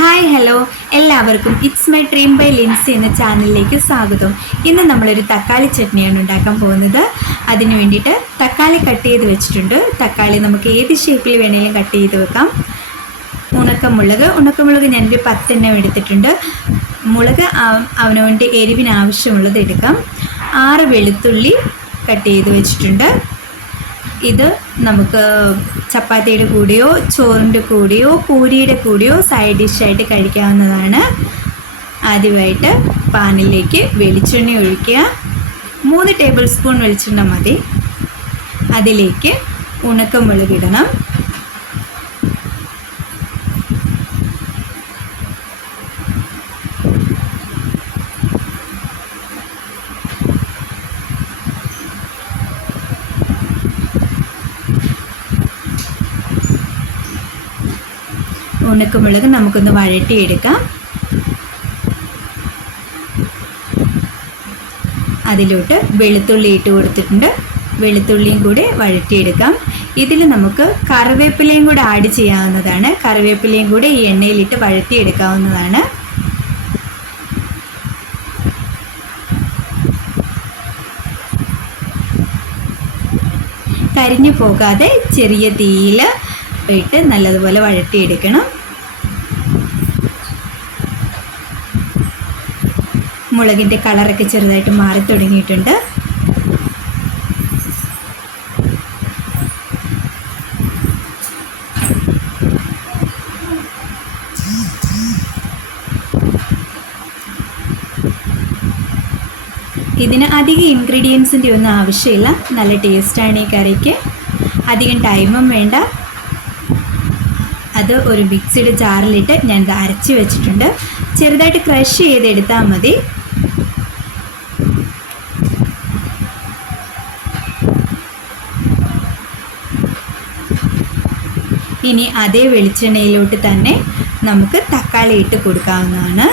Hi hello എല്ലാവർക്കും it's my dream by Lincy എന്ന ചാനലിലേക്ക് സ്വാഗതം. ഇന്ന് നമ്മളൊരു തക്കാളി ചട്നിയാണ് ഉണ്ടാക്കാൻ പോകുന്നത്. അതിന് വേണ്ടിയിട്ട് തക്കാളി കട്ട് ചെയ്ത് വെച്ചിട്ടുണ്ട്. തക്കാളി നമുക്ക് ഏത് ഷേപ്പിൽ വേണമെങ്കിലും കട്ട് ചെയ്ത് വെക്കാം. ഉണക്കമുളക് ഞാനൊരു 10 എണ്ണം എടുത്തിട്ടുണ്ട്. മുളക് അവന് വേണ്ടി എരിവിന് ആവശ്യമുള്ളത് എടുക്കാം. 6 വെളുത്തുള്ളി കട്ട് ചെയ്ത് വെച്ചിട്ടുണ്ട്. ഇത് നമുക്ക് ചപ്പാത്തിയുടെ കൂടെയോ ചോറിൻ്റെ കൂടെയോ പൂരിയുടെ കൂടെയോ സൈഡ് ഡിഷായിട്ട് കഴിക്കാവുന്നതാണ്. ആദ്യമായിട്ട് പാനിലേക്ക് വെളിച്ചെണ്ണ ഒഴിക്കുക. 3 ടേബിൾ സ്പൂൺ വെളിച്ചെണ്ണ മതി. അതിലേക്ക് ഉണക്കമുളക് ഇടണം. ഉണക്കമുളക് നമുക്കൊന്ന് വഴട്ടിയെടുക്കാം. അതിലോട്ട് വെളുത്തുള്ളി ഇട്ട് കൊടുത്തിട്ടുണ്ട്. വെളുത്തുള്ളിയും കൂടെ വഴട്ടിയെടുക്കാം. ഇതിൽ നമുക്ക് കറിവേപ്പിലയും കൂടെ ആഡ് ചെയ്യാവുന്നതാണ്. കറിവേപ്പിലയും കൂടെ ഈ എണ്ണയിലിട്ട് വഴട്ടിയെടുക്കാവുന്നതാണ്. കരിഞ്ഞു പോകാതെ ചെറിയ തീയിൽ ഇട്ട് നല്ലതുപോലെ വഴട്ടിയെടുക്കണം. മുളകിൻ്റെ കളറൊക്കെ ചെറുതായിട്ട് മാറി തുടങ്ങിയിട്ടുണ്ട്. ഇതിന് അധികം ഇൻഗ്രീഡിയൻസിൻ്റെ ഒന്നും ആവശ്യമില്ല. നല്ല ടേസ്റ്റാണ് ഈ കറിക്ക്. അധികം ടൈമും വേണ്ട. അത് ഒരു മിക്സിയുടെ ജാറിലിട്ട് ഞാൻ അരച്ച് വെച്ചിട്ടുണ്ട്. ചെറുതായിട്ട് ക്രഷ് ചെയ്തെടുത്താൽ മതി. ഇനി അതേ വെളിച്ചെണ്ണയിലോട്ട് തന്നെ നമുക്ക് തക്കാളി ഇട്ട് കൊടുക്കാവുന്നതാണ്.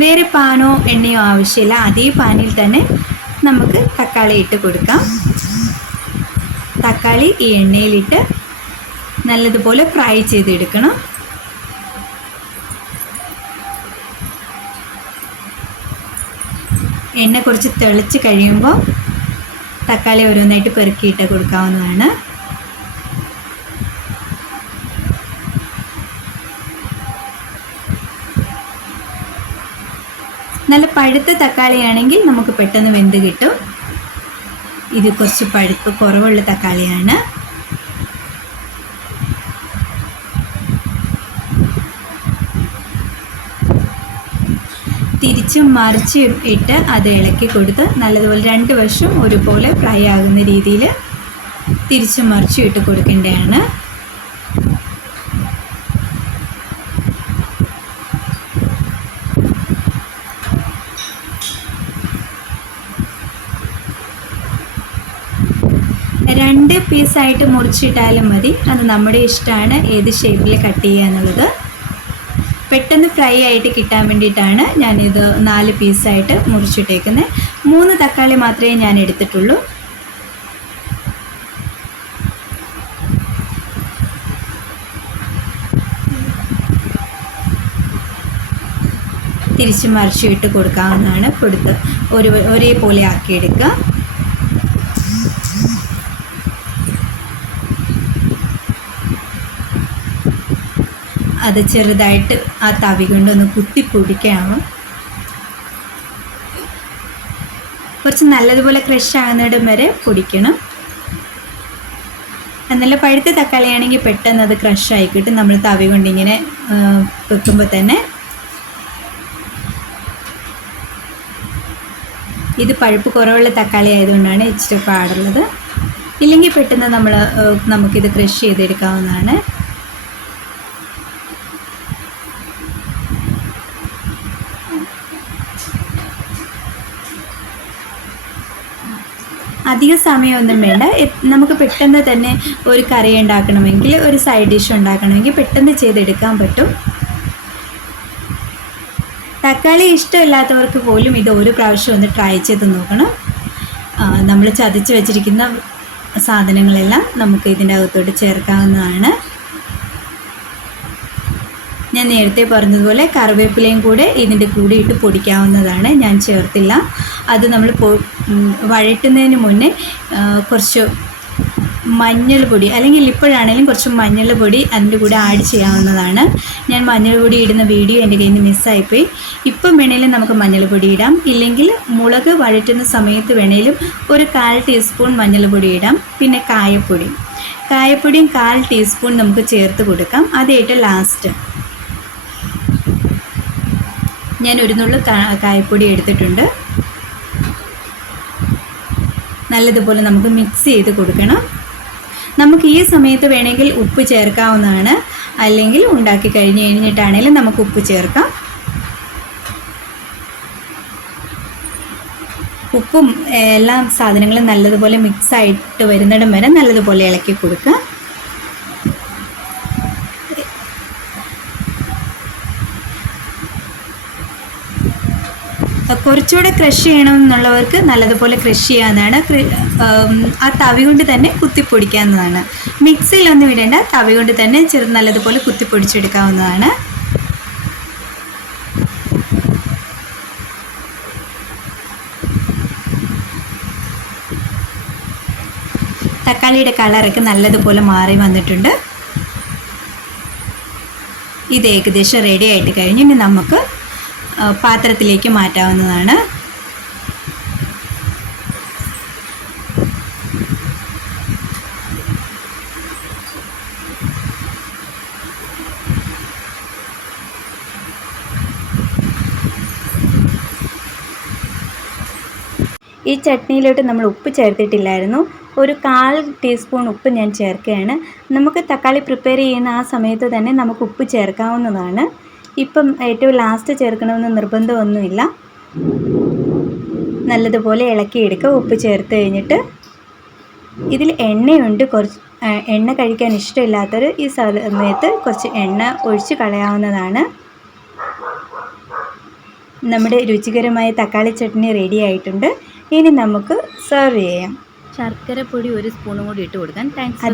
വേറെ പാനോ എണ്ണയോ ആവശ്യമില്ല. അതേ പാനിൽ തന്നെ നമുക്ക് തക്കാളി ഇട്ട് കൊടുക്കാം. തക്കാളി ഈ എണ്ണയിലിട്ട് നല്ലതുപോലെ ഫ്രൈ ചെയ്തെടുക്കണം. എണ്ണ കുറച്ച് തിളച്ച് കഴിയുമ്പോൾ തക്കാളി ഓരോന്നായിട്ട് പെറുക്കിയിട്ട് കൊടുക്കാവുന്നതാണ്. നല്ല പഴുത്ത തക്കാളിയാണെങ്കിൽ നമുക്ക് പെട്ടെന്ന് വെന്ത് കിട്ടും. ഇത് കുറച്ച് പഴുപ്പ് കുറവുള്ള തക്കാളിയാണ്. തിരിച്ചും മറിച്ചും ഇട്ട് അത് ഇളക്കി കൊടുത്ത് നല്ലതുപോലെ 2 വശം ഒരുപോലെ ഫ്രൈ ആകുന്ന രീതിയിൽ തിരിച്ചും മറിച്ചും ഇട്ട് കൊടുക്കേണ്ടതാണ്. രണ്ട് പീസായിട്ട് മുറിച്ചിട്ടാലും മതി. അത് നമ്മുടെ ഇഷ്ടമാണ് ഏത് ഷേപ്പിൽ കട്ട് ചെയ്യുക എന്നുള്ളത്. പെട്ടെന്ന് ഫ്രൈ ആയിട്ട് കിട്ടാൻ വേണ്ടിയിട്ടാണ് ഞാനിത് 4 പീസായിട്ട് മുറിച്ചിട്ടേക്കുന്നത്. 3 തക്കാളി മാത്രമേ ഞാൻ എടുത്തിട്ടുള്ളൂ. തിരിച്ച് മറിച്ച് ഇട്ട് കൊടുക്കാവുന്നതാണ്. ഒരേപോലെ ആക്കിയെടുക്കുക. അത് ചെറുതായിട്ട് ആ തവി കൊണ്ടൊന്ന് കുത്തി പൊടിക്കണം. കുറച്ച് നല്ലതുപോലെ ക്രഷ് ആകുന്നിടം വരെ പൊടിക്കണം. നല്ല പഴുത്ത തക്കാളി ആണെങ്കിൽ പെട്ടെന്ന് അത് ക്രഷ് ആയി കിട്ടും. നമ്മൾ തവി കൊണ്ടിങ്ങനെ വെക്കുമ്പോൾ തന്നെ. ഇത് പഴുപ്പ് കുറവുള്ള തക്കാളി ആയതുകൊണ്ടാണ് ഇച്ചിരി പാടുള്ളത്. ഇല്ലെങ്കിൽ പെട്ടെന്ന് നമുക്കിത് ക്രഷ് ചെയ്തെടുക്കാവുന്നതാണ്. അധിക സമയമൊന്നും വേണ്ട. നമുക്ക് പെട്ടെന്ന് തന്നെ ഒരു കറി ഉണ്ടാക്കണമെങ്കിൽ, ഒരു സൈഡ് ഡിഷ് ഉണ്ടാക്കണമെങ്കിൽ പെട്ടെന്ന് ചെയ്തെടുക്കാൻ പറ്റും. തക്കാളി ഇഷ്ടമില്ലാത്തവർക്ക് പോലും ഇത് ഒരു പ്രാവശ്യം ഒന്ന് ട്രൈ ചെയ്ത് നോക്കണം. നമ്മൾ ചതച്ച് വെച്ചിരിക്കുന്ന സാധനങ്ങളെല്ലാം നമുക്ക് ഇതിൻ്റെ അകത്തോട്ട് ചേർക്കാവുന്നതാണ്. ഞാൻ ഞാൻ നേരത്തെ പറഞ്ഞതുപോലെ കറിവേപ്പിലയും കൂടെ ഇതിൻ്റെ കൂടെ ഇട്ട് പൊടിക്കാവുന്നതാണ്. ഞാൻ ചേർത്തില്ല. അത് നമ്മൾ വഴറ്റുന്നതിന് മുന്നേ കുറച്ച് മഞ്ഞൾ പൊടി, അല്ലെങ്കിൽ ഇപ്പോഴാണെങ്കിലും കുറച്ച് മഞ്ഞൾ പൊടി അതിൻ്റെ കൂടെ ആഡ് ചെയ്യാവുന്നതാണ്. ഞാൻ മഞ്ഞൾ പൊടി ഇടുന്ന വീഡിയോ എൻ്റെ കയ്യിൽ നിന്ന് മിസ്സായിപ്പോയി. ഇപ്പം വേണേലും നമുക്ക് മഞ്ഞൾ പൊടി ഇടാം, ഇല്ലെങ്കിൽ മുളക് വഴറ്റുന്ന സമയത്ത് വേണേലും ഒരു 1/4 ടീസ്പൂൺ മഞ്ഞൾ പൊടി ഇടാം. പിന്നെ കായപ്പൊടിയും 1/4 ടീസ്പൂൺ നമുക്ക് ചേർത്ത് കൊടുക്കാം. അത് ഏറ്റവും ലാസ്റ്റ്. ഞാൻ ഒരു നുള്ളു കായപ്പൊടി എടുത്തിട്ടുണ്ട്. നല്ലതുപോലെ നമുക്ക് മിക്സ് ചെയ്ത് കൊടുക്കണം. നമുക്ക് ഈ സമയത്ത് വേണമെങ്കിൽ ഉപ്പ് ചേർക്കാവുന്നതാണ്, അല്ലെങ്കിൽ ഉണ്ടാക്കി കഴിഞ്ഞിട്ടാണെങ്കിലും നമുക്ക് ഉപ്പ് ചേർക്കാം. ഉപ്പും എല്ലാ സാധനങ്ങളും നല്ലതുപോലെ മിക്സ് ആയിട്ട് വരുന്നിടം വരെ നല്ലതുപോലെ ഇളക്കി കൊടുക്കുക. കുറച്ചുകൂടെ ക്രഷ് ചെയ്യണമെന്നുള്ളവർക്ക് നല്ലതുപോലെ ക്രഷ് ചെയ്യാവുന്നതാണ്. ആ തവി കൊണ്ട് തന്നെ കുത്തിപ്പൊടിക്കാവുന്നതാണ്. മിക്സിയിലൊന്നും ഇടേണ്ട, തവി കൊണ്ട് തന്നെ നല്ലതുപോലെ കുത്തിപ്പൊടിച്ചെടുക്കാവുന്നതാണ്. തക്കാളിയുടെ കളറൊക്കെ നല്ലതുപോലെ മാറി വന്നിട്ടുണ്ട്. ഇത് ഏകദേശം റെഡി ആയിട്ട് കഴിഞ്ഞ് ഇനി നമുക്ക് പാത്രത്തിലേക്ക് മാറ്റാവുന്നതാണ്. ഈ ചട്നിയിലോട്ട് നമ്മൾ ഉപ്പ് ചേർത്തിട്ടില്ലായിരുന്നു. ഒരു 1/4 ടീസ്പൂൺ ഉപ്പ് ഞാൻ ചേർക്കുകയാണ്. നമുക്ക് തക്കാളി പ്രിപ്പയർ ചെയ്യുന്ന ആ സമയത്ത് തന്നെ നമുക്ക് ഉപ്പ് ചേർക്കാവുന്നതാണ്. ഇപ്പം ഏറ്റവും ലാസ്റ്റ് ചേർക്കണമെന്ന് നിർബന്ധമൊന്നുമില്ല. നല്ലതുപോലെ ഇളക്കിയെടുക്കുക. ഉപ്പ് ചേർത്ത് കഴിഞ്ഞിട്ട് ഇതിൽ എണ്ണയുണ്ട്. കുറച്ച് എണ്ണ കഴിക്കാൻ ഇഷ്ടമില്ലാത്തവർ ഈ സമയത്ത് കുറച്ച് എണ്ണ ഒഴിച്ച് കളയാവുന്നതാണ്. നമ്മുടെ രുചികരമായ തക്കാളി ചട്നി റെഡി ആയിട്ടുണ്ട്. ഇനി നമുക്ക് സെർവ് ചെയ്യാം. ശർക്കര പൊടി 1 സ്പൂണും കൂടി ഇട്ട് കൊടുക്കാൻ. താങ്ക്സ്.